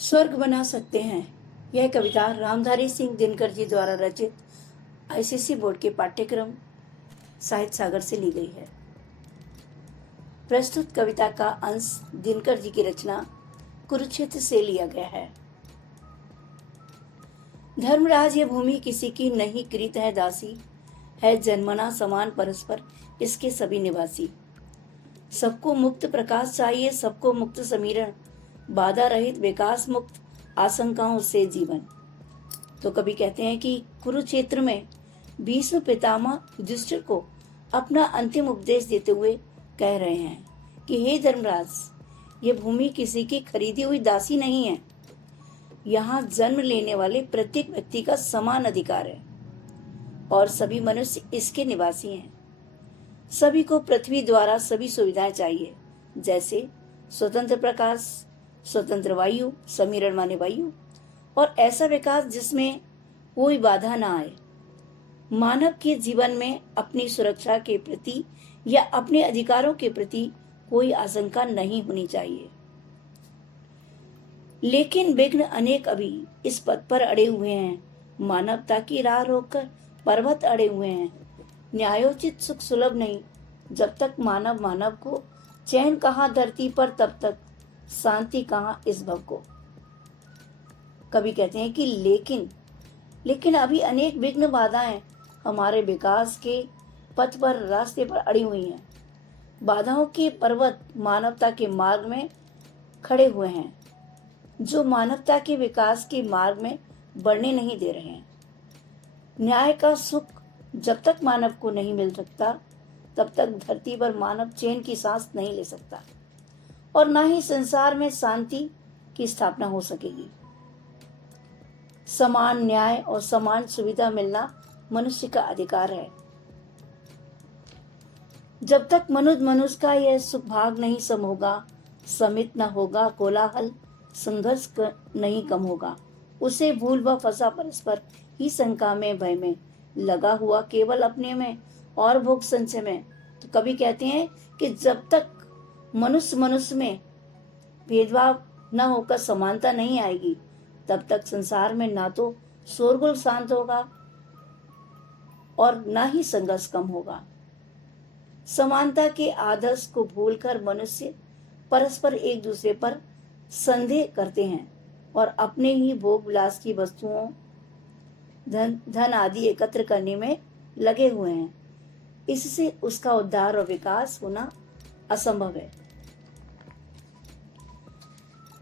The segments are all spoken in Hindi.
स्वर्ग बना सकते हैं। यह कविता रामधारी सिंह दिनकर जी द्वारा रचित आईसीएसई बोर्ड के पाठ्यक्रम साहित्य सागर से ली गई है। प्रस्तुत कविता का अंश दिनकर जी की रचना कुरुक्षेत्र से लिया गया है। धर्मराज, यह भूमि किसी की नहीं कृत है दासी, है जन्मना समान परस्पर इसके सभी निवासी। सबको मुक्त प्रकाश चाहिए, सबको मुक्त समीरण, बाधा रहित विकास मुक्त आशंकाओं से जीवन। तो कवि कहते हैं कि कुरुक्षेत्र में भीष्म पितामह युधिष्ठिर को अपना अंतिम उपदेश देते हुए कह रहे हैं कि हे धर्मराज, ये भूमि किसी की खरीदी हुई दासी नहीं है। यहाँ जन्म लेने वाले प्रत्येक व्यक्ति का समान अधिकार है और सभी मनुष्य इसके निवासी हैं। सभी को पृथ्वी द्वारा सभी सुविधाएं चाहिए, जैसे स्वतंत्र प्रकाश, स्वतंत्र वायु, समीरण माने वायु, और ऐसा विकास जिसमें कोई बाधा ना आए। मानव के जीवन में अपनी सुरक्षा के प्रति या अपने अधिकारों के प्रति कोई आशंका नहीं होनी चाहिए। लेकिन विघ्न अनेक अभी इस पथ पर अड़े हुए हैं। मानवता की राह रोककर पर्वत अड़े हुए हैं। न्यायोचित सुख सुलभ नहीं। जब तक मानव को चैन कहाँ धरती पर, तब तक शांति कहाँ इस भव को। कवि कहते हैं कि लेकिन अभी अनेक विघ्न बाधाएं हमारे विकास के पथ पर, रास्ते पर अड़ी हुई हैं। बाधाओं के पर्वत मानवता के मार्ग में खड़े हुए हैं, जो मानवता के विकास के मार्ग में बढ़ने नहीं दे रहे हैं। न्याय का सुख जब तक मानव को नहीं मिल सकता, तब तक धरती पर मानव चैन की सांस नहीं ले सकता और ना ही संसार में शांति की स्थापना हो सकेगी। समान न्याय और समान सुविधा मिलना मनुष्य का अधिकार है। जब तक मनुष्य का यह सुख भाग नहीं सम होगा, समित न होगा कोलाहल, संघर्ष नहीं कम होगा, उसे भूल व फंसा परस्पर ही शंका में भय में, लगा हुआ केवल अपने में और भोग संचय में। तो कवि कहते हैं कि जब तक मनुष्य में भेदभाव न होकर समानता नहीं आएगी, तब तक संसार में ना तो शोरगुल शांत होगा और ना ही संघर्ष कम होगा। समानता के आदर्श को भूलकर मनुष्य परस्पर एक दूसरे पर संदेह करते हैं और अपने ही भोग विलास की वस्तुओं, धन आदि एकत्र करने में लगे हुए हैं। इससे उसका उद्धार और विकास होना असंभव है।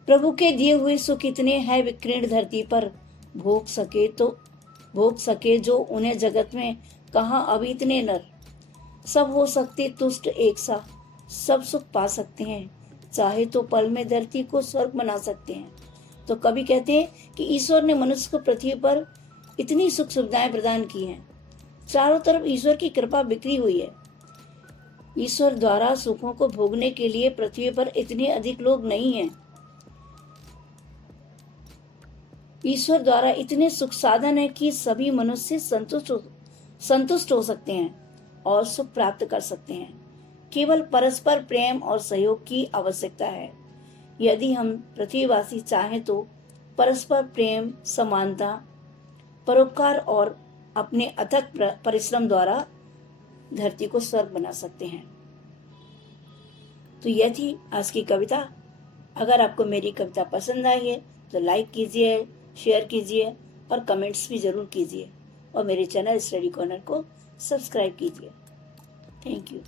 प्रभु के दिए हुए सुख इतने हैं विकीर्ण धरती पर, भोग सके जो उन्हें जगत में कहाँ अभी इतने नर। सब हो सकते तुष्ट एक सा, सब सुख पा सकते हैं, चाहे तो पल में धरती को स्वर्ग बना सकते हैं। तो कवि कहते हैं कि ईश्वर ने मनुष्य को पृथ्वी पर इतनी सुख सुविधाएं प्रदान की हैं। चारों तरफ ईश्वर की कृपा बिखरी हुई है। ईश्वर द्वारा सुखों को भोगने के लिए पृथ्वी पर इतने अधिक लोग नहीं हैं। ईश्वर द्वारा इतने सुख साधन है कि सभी मनुष्य संतुष्ट हो सकते हैं और सुख प्राप्त कर सकते हैं। केवल परस्पर प्रेम और सहयोग की आवश्यकता है। यदि हम पृथ्वीवासी चाहें तो परस्पर प्रेम, समानता, परोपकार और अपने अथक परिश्रम द्वारा धरती को स्वर्ग बना सकते हैं। तो यह थी आज की कविता। अगर आपको मेरी कविता पसंद आई है तो लाइक कीजिए, शेयर कीजिए और कमेंट्स भी जरूर कीजिए और मेरे चैनल स्टडी कॉर्नर को सब्सक्राइब कीजिए। Thank you.